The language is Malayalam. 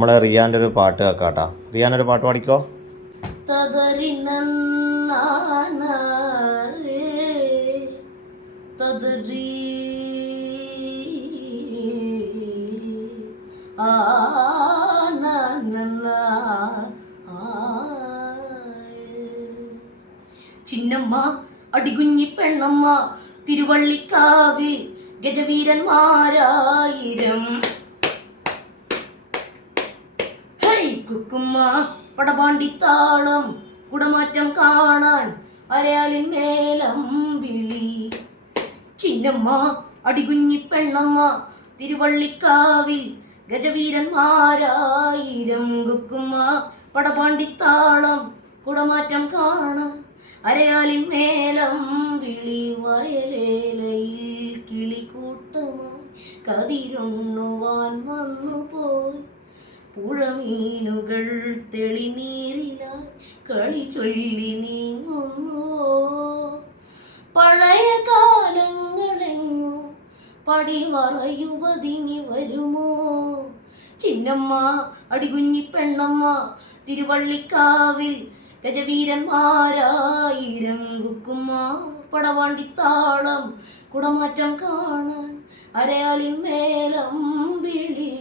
നമ്മളെ റിയാൻ്റെ ഒരു പാട്ട് കേൾക്കാട്ടാ. റിയാൻ ഒരു പാട്ട് പാടിക്കോ. ചിന്നമ്മ അടികുഞ്ഞി പെണ്ണമ്മ തിരുവള്ളിക്കാവിൽ ഗജവീരന്മാരായിരം. കുക്കുമ്മ പടപാണ്ടിത്താളം കുടമാറ്റം കാണാൻ അരയാലിൻ മേലം വിളി. ചിന്നമ്മ അടികുഞ്ഞി പെണ്ണമ്മ തിരുവള്ളിക്കാവിൽ ഗജവീരന്മാരായിരം. കുക്കുമ്മ പടപാണ്ടിത്താളം കുടമാറ്റം കാണാൻ അരയാലിൻ മേലം വിളി. വയലേലയിൽ കിളിക്കൂട്ടമായി കതിരുണ്ണുവാൻ വന്നുപോയി. പുഴമീനുകൾ തെളിനീരിലായി കളി ചൊല്ലി നീങ്ങുന്നു. പഴയ കാലങ്ങളെങ്ങോ പടിവറയുവതിനി വരുമോ? ചിന്നമ്മ അടികുഞ്ഞി പെണ്ണമ്മ തിരുവള്ളിക്കാവിൽ ഗജവീരന്മാരായിരം. കുക്കുമ്മ പടവാണ്ടിത്താളം കുടമാറ്റം കാണാൻ അരയാലിൻ മേലം വിളി.